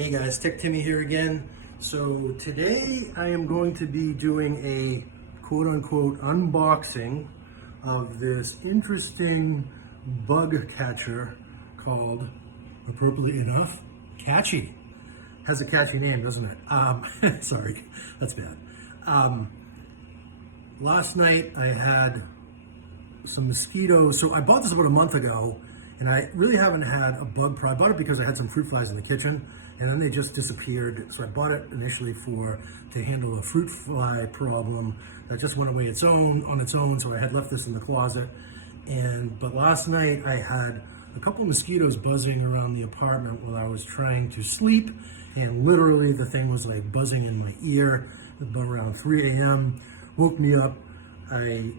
Hey guys, Tech Timmy here again. So today I am going to be doing a quote-unquote unboxing of this interesting bug catcher called, appropriately enough, Katchy. Has a catchy name, doesn't it? Sorry, that's bad. Last night I had some mosquitoes. So I bought this about a month ago, and I really haven't had a bug problem. I bought it because I had some fruit flies in the kitchen, and then they just disappeared. So I bought it initially to handle a fruit fly problem that just went away on its own. So I had left this in the closet, but last night I had a couple of mosquitoes buzzing around the apartment while I was trying to sleep, and literally the thing was like buzzing in my ear. About around 3 a.m. woke me up. I,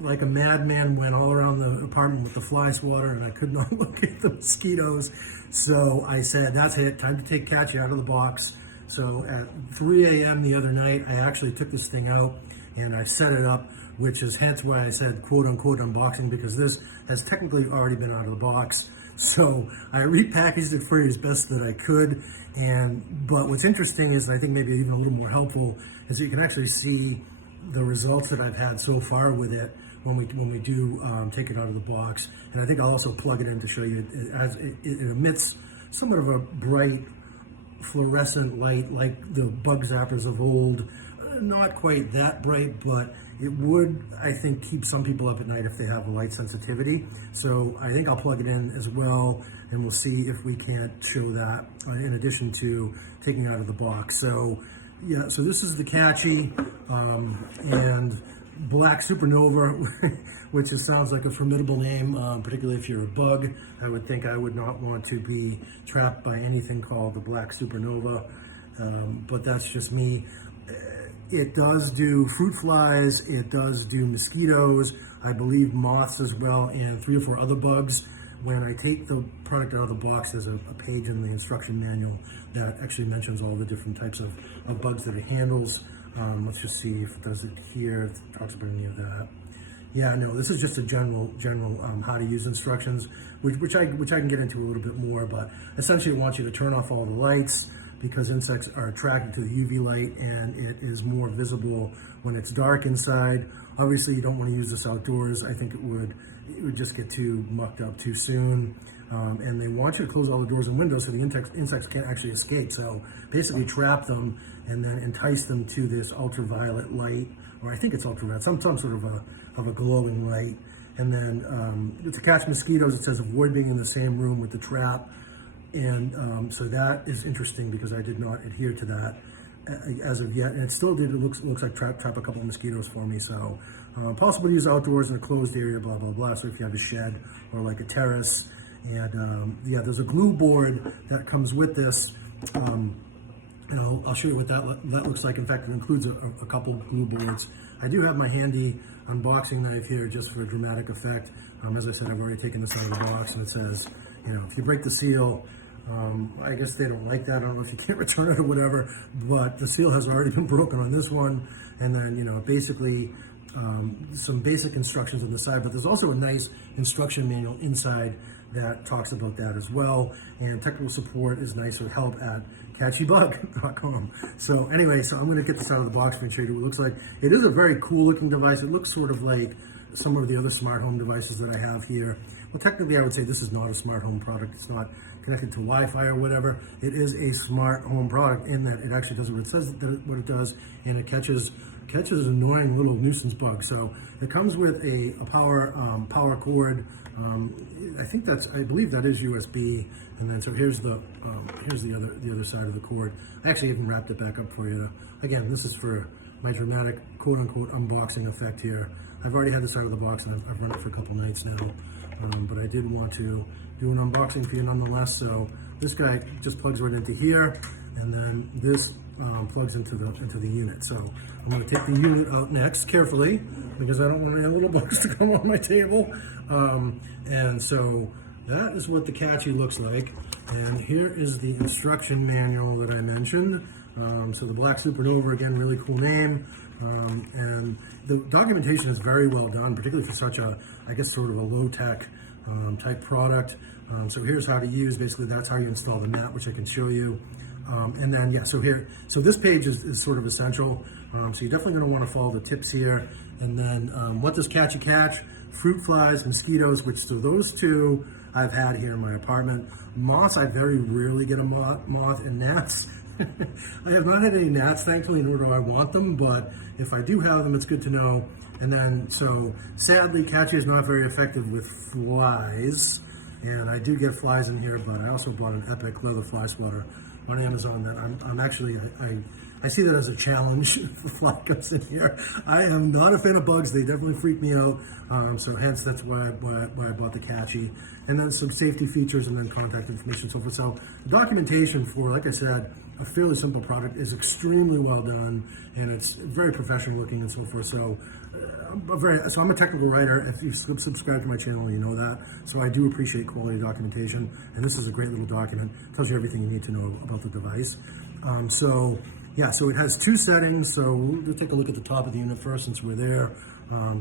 like a madman, went all around the apartment with the fly swatter, and I could not look at the mosquitoes. So I said, that's it, time to take Katchy out of the box. So at 3 a.m. the other night, I actually took this thing out and I set it up, which is hence why I said quote unquote unboxing, because this has technically already been out of the box. So I repackaged it for you as best that I could. But what's interesting is, and I think maybe even a little more helpful, is that you can actually see the results that I've had so far with it when we do take it out of the box. And I think I'll also plug it in to show you. It emits somewhat of a bright fluorescent light like the bug zappers of old. Not quite that bright, but it would, I think, keep some people up at night if they have a light sensitivity. So I think I'll plug it in as well, and we'll see if we can't show that in addition to taking it out of the box. So yeah, so this is the Katchy and Black Supernova, which sounds like a formidable name, particularly if you're a bug. I would think I would not want to be trapped by anything called the Black Supernova, but that's just me. It does do fruit flies, it does do mosquitoes, I believe moths as well, and 3 or 4 other bugs. When I take the product out of the box, there's a page in the instruction manual that actually mentions all the different types of bugs that it handles. Let's just see if it does it here, if it talks about any of that. Yeah, no, this is just a general how to use instructions, which I can get into a little bit more, but essentially it wants you to turn off all the lights, because insects are attracted to the UV light, and it is more visible when it's dark inside. Obviously, you don't want to use this outdoors. I think it would just get too mucked up too soon. And they want you to close all the doors and windows so the insects can't actually escape. So basically trap them and then entice them to this ultraviolet light, or I think it's ultraviolet, some sort of a glowing light. And then to catch mosquitoes, it says avoid being in the same room with the trap. And so that is interesting, because I did not adhere to that as of yet, and it still did. It looks like trap a couple of mosquitoes for me. So possible to use outdoors in a closed area, blah blah blah. So if you have a shed or like a terrace, and yeah, there's a glue board that comes with this. And I'll show you what that looks like. In fact, it includes a couple glue boards. I do have my handy unboxing knife here just for dramatic effect. As I said, I've already taken this out of the box, and it says, if you break the seal, I guess they don't like that. I don't know if you can't return it or whatever, but the seal has already been broken on this one. And then, basically some basic instructions on the side, but there's also a nice instruction manual inside that talks about that as well. And technical support is nice with help at catchybug.com. So anyway, so I'm going to get this out of the box and show you what it looks like. It is a very cool looking device. It looks sort of like some of the other smart home devices that I have here. Well, technically I would say this is not a smart home product. It's not connected to Wi-Fi or whatever. It is a smart home product in that it actually does what it says what it does, and it catches annoying little nuisance bugs. So it comes with a power cord. I believe that is USB. And then so here's the other side of the cord. I actually even wrapped it back up for you. Again, this is for my dramatic quote unquote unboxing effect here. I've already had this out of the box, and I've run it for a couple nights now. But I did want to do an unboxing for you nonetheless. So this guy just plugs right into here, and then this plugs into the unit. So I'm going to take the unit out next carefully, because I don't want any little bugs to come on my table. And so that is what the Katchy looks like. And here is the instruction manual that I mentioned. So the Black Supernova, again, really cool name. And the documentation is very well done, particularly for such a, I guess, sort of a low-tech type product. So here's how to use, basically that's how you install the mat, which I can show you. And then, yeah, so this page is sort of essential. So you're definitely gonna wanna follow the tips here. And then what does Katchy catch? Fruit flies, mosquitoes, so those two I've had here in my apartment. Moths, I very rarely get a moth, and gnats. I have not had any gnats, thankfully, nor do I want them, but if I do have them, it's good to know. And then, so sadly, Katchy is not very effective with flies, and I do get flies in here, but I also bought an epic leather fly swatter on Amazon that I'm actually, I see that as a challenge if a fly comes in here. I am not a fan of bugs. They definitely freak me out. So hence, that's why I bought the Katchy. And then some safety features and then contact information and so forth. So the documentation for, like I said, a fairly simple product is extremely well done, and it's very professional looking and so forth. So I'm a technical writer. If you subscribe to my channel, you know that. So I do appreciate quality documentation, and this is a great little document. It tells you everything you need to know about the device. So it has two settings. So we'll take a look at the top of the unit first since we're there.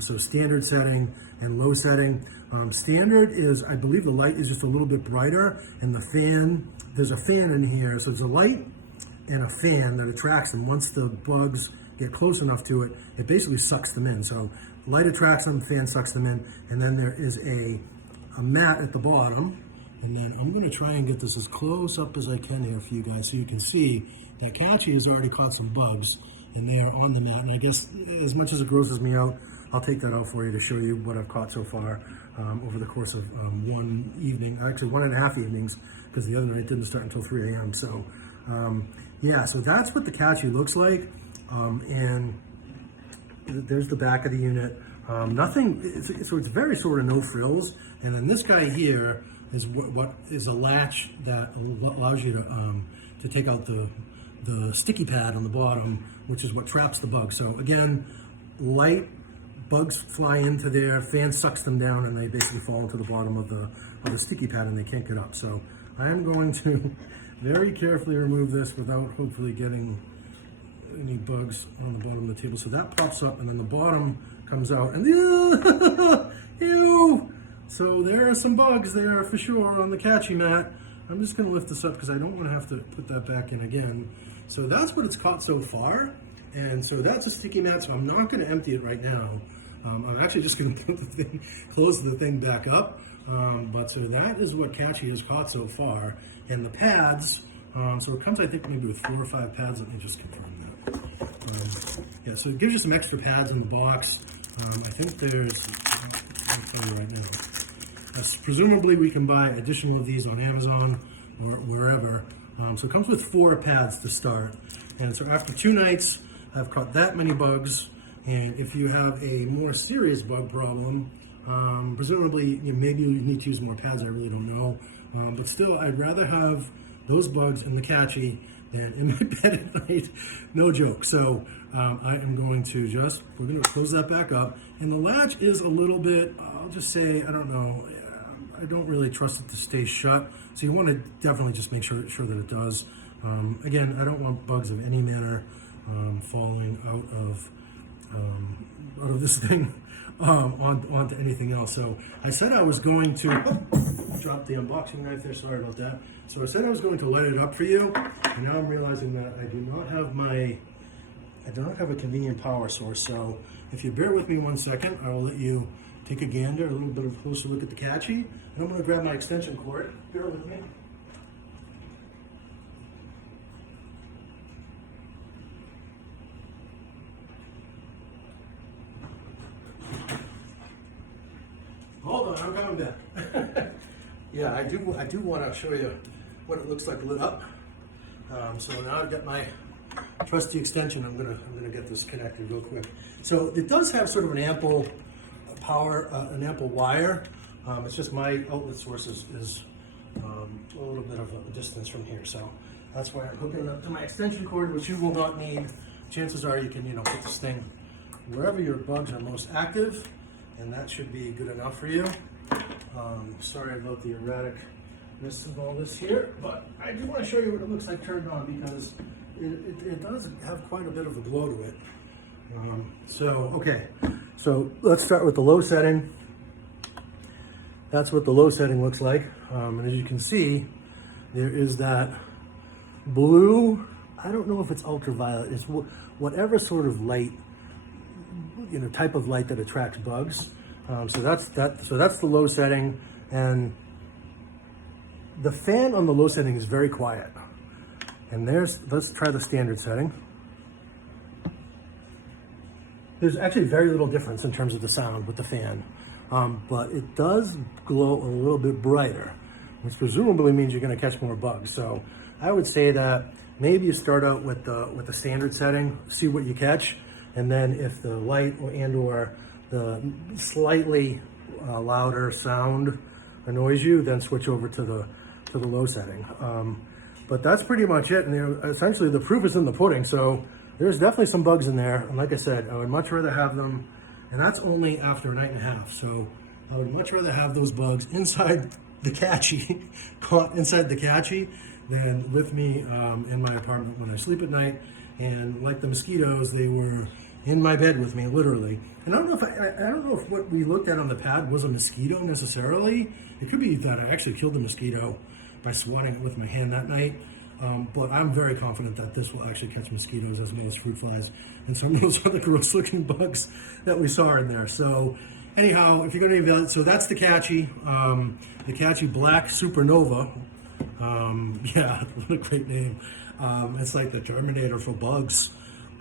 So standard setting and low setting. Standard is, I believe the light is just a little bit brighter, and the fan, there's a fan in here. So there's a light and a fan that attracts them. Once the bugs get close enough to it, it basically sucks them in. So light attracts them, fan sucks them in, and then there is a mat at the bottom. And then I'm gonna try and get this as close up as I can here for you guys so you can see that Katchy has already caught some bugs in there on the mat. And I guess as much as it grosses me out, I'll take that out for you to show you what I've caught so far over the course of one evening, actually 1.5 evenings, because the other night didn't start until 3 a.m. So yeah, so that's what the Katchy looks like. And there's the back of the unit. So it's very sort of no frills. And then this guy here is what is a latch that allows you to take out the sticky pad on the bottom, which is what traps the bugs. So again, light, bugs fly into there, fan sucks them down, and they basically fall into the bottom of the sticky pad and they can't get up. So I am going to very carefully remove this without hopefully getting any bugs on the bottom of the table. So that pops up, and then the bottom comes out, and ew! So there are some bugs there for sure on the Katchy mat. I'm just gonna lift this up because I don't wanna have to put that back in again. So that's what it's caught so far. And so that's a sticky mat, so I'm not gonna empty it right now. I'm actually just gonna close the thing back up. But so that is what Katchy has caught so far. And the pads, so it comes, I think, maybe with 4 or 5 pads. Let me just confirm that. Yeah, so it gives you some extra pads in the box. I think there's, I'll tell you right now. Presumably we can buy additional of these on Amazon or wherever. So it comes with 4 pads to start. And so after 2 nights, I've caught that many bugs. And if you have a more serious bug problem, presumably maybe you need to use more pads, I really don't know. But still, I'd rather have those bugs in the Katchy than in my bed at night. No joke. So I am going to we're going to close that back up. And the latch is a little bit, I'll just say, I don't know, I don't really trust it to stay shut. So you want to definitely just make sure that it does. Again, I don't want bugs of any manner falling out of this thing onto anything else. So I said I was going to drop the unboxing knife there. Sorry about that. So I said I was going to light it up for you, and now I'm realizing that I do not have a convenient power source. So if you bear with me 1 second, I will let you take a gander, a little bit of a closer look at the Katchy. And I'm going to grab my extension cord. Bear with me. Hold on, I'm coming back. Yeah, I do want to show you what it looks like lit up. So now I've got my trusty extension. I'm gonna get this connected real quick. So it does have sort of an ample power, an ample wire. It's just my outlet source is a little bit of a distance from here. So that's why I'm hooking it up to my extension cord, which you will not need. Chances are you can put this thing wherever your bugs are most active, and that should be good enough for you. Sorry about the erraticness of all this here, but I do want to show you what it looks like turned on, because it does have quite a bit of a glow to it. Okay, so let's start with the low setting. that's what the low setting looks like. And as you can see, there is that blue, I don't know if it's ultraviolet, it's whatever sort of light, type of light that attracts bugs. So that's the low setting, and the fan on the low setting is very quiet. And let's try the standard setting. There's actually very little difference in terms of the sound with the fan, but it does glow a little bit brighter, which presumably means you're going to catch more bugs. So I would say that maybe you start out with the standard setting, see what you catch, and then if the light or the slightly louder sound annoys you, then switch over to the low setting. But that's pretty much it. And essentially the proof is in the pudding. So there's definitely some bugs in there. And like I said, I would much rather have them, and that's only after a night and a half. So I would much rather have those bugs inside the Katchy, caught inside the Katchy, than with me in my apartment when I sleep at night. And like the mosquitoes, they were in my bed with me, literally. And I don't know if what we looked at on the pad was a mosquito necessarily. It could be that I actually killed the mosquito by swatting it with my hand that night. But I'm very confident that this will actually catch mosquitoes as well as fruit flies and some of those other gross looking bugs that we saw in there. So anyhow, if you're going to evaluate, so that's the Katchy Black Supernova. Yeah, what a great name. It's like the Terminator for bugs.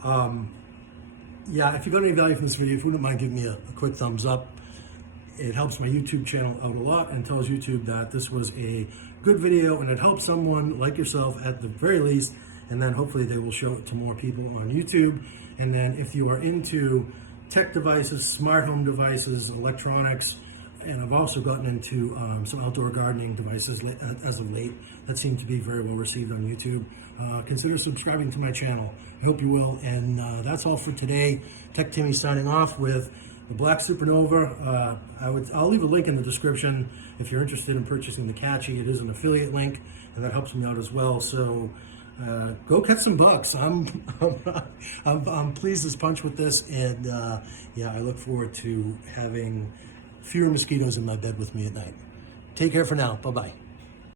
Yeah, if you're going to evaluate from this video, if you wouldn't mind giving me a quick thumbs up, it helps my YouTube channel out a lot and tells YouTube that this was a good video and it helps someone like yourself at the very least, and then hopefully they will show it to more people on YouTube. And then if you are into tech devices, smart home devices, electronics, and I've also gotten into some outdoor gardening devices as of late that seem to be very well received on YouTube. Consider subscribing to my channel. I hope you will. And that's all for today. Tech Timmy signing off with the Black Supernova. I'll leave a link in the description if you're interested in purchasing the Katchy. It is an affiliate link, and that helps me out as well. So go catch some bugs. I'm pleased as punch with this, and yeah, I look forward to having fewer mosquitoes in my bed with me at night. Take care for now. Bye-bye.